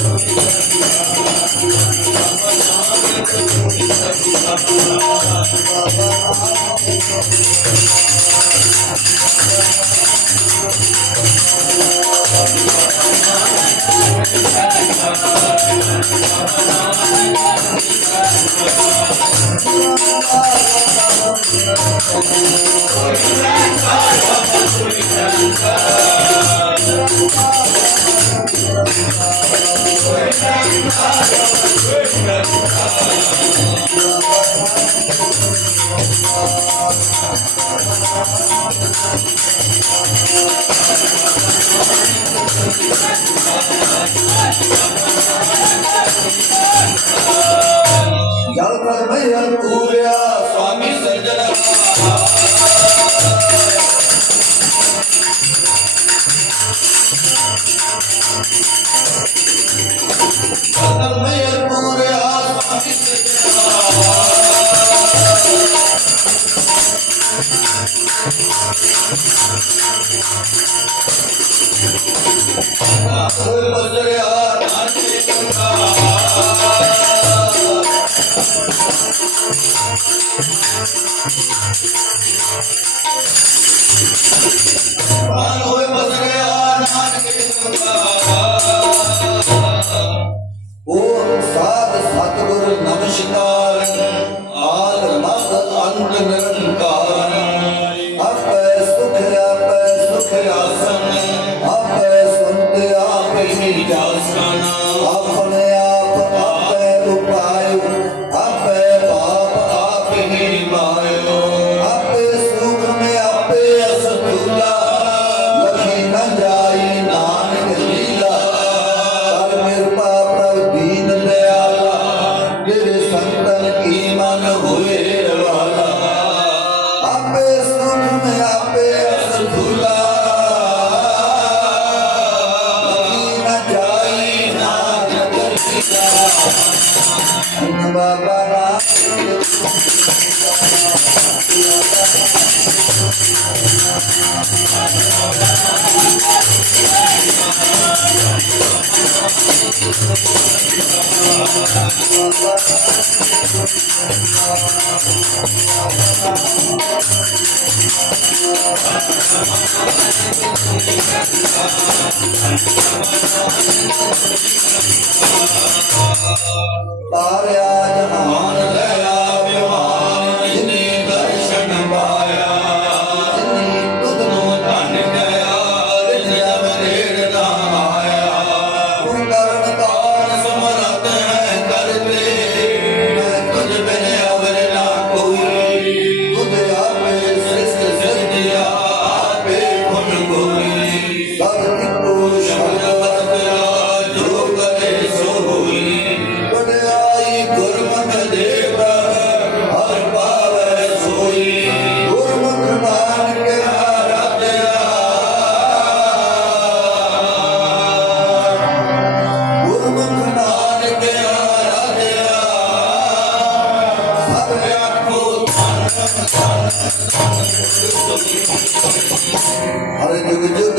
Oh, Yalvarmayan uğra Swami د Tarya Jana हर जुग जुग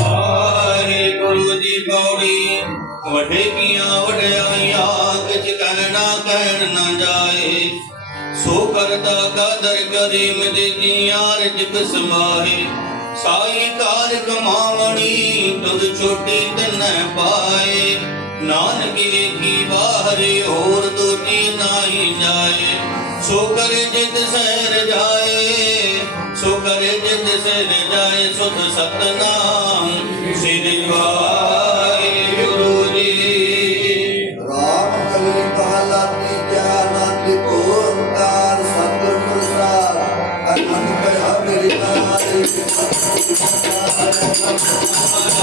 ਵਾਹਿਗੁਰੂ ਜੀ ਪੌੜੀ, ਵੱਡੇ ਕੀਆਂ ਵਡਿਆਈਆਂ ਕਿਛ ਕਹਿਣਾ ਕਹਿਣ ਨਾ ਜਾਏ। ਸੋ ਕਰਦਾ ਕਦਰ ਕਰੀਮ ਦੇ ਜੀਆਂ ਰਿਜਕ ਸਮਾਏ ਸਾਈ ਕਾਰ ਕਮਾਵਣੀ, ਤੁਧ ਛੋਟੀ ਤਨੈ ਪਾਏ। ਨਾਨਕ ਵੇਖੀ ਬਾਹਰ ਹੋਰ ਦੂਜੀ ਨਾਹੀ ਜਾਏ। ਸੋ ਕਰੇ ਜਿਤ ਸਹਿਰ ਜਾਏ। ਸੋ ਕਰੇ ਜਿਤ ਸਹਿਰ ਜਾਏ ਸੁਧ ਸਤਨਾਮ। ਸ੍ਰੀ ਵਾਹਿਗੁਰੂ ਜੀ। ਰਾਮ ਕਲੀ ਮਹਲਾ ਤੀਜਾ ਆਨੰਦ ਓੰਕਾਰ ਸਤਿਗੁਰ ਪ੍ਰਸਾਦ ਅਨੰਦ ਪਿਆ ਮੇਰੀ ਨਾਰੀ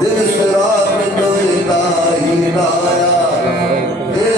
दिल शराब तो ही लाया दिल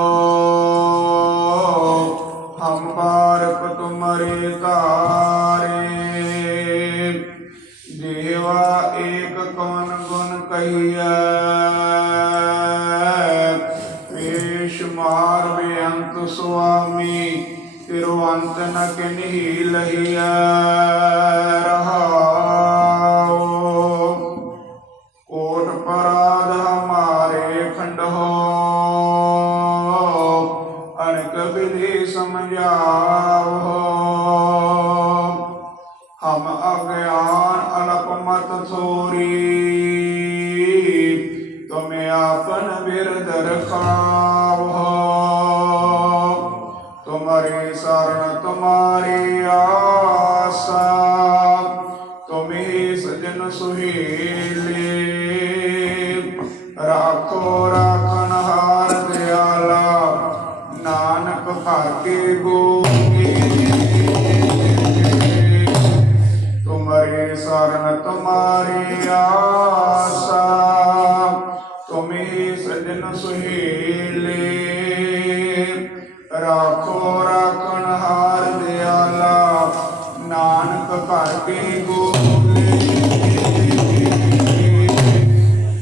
か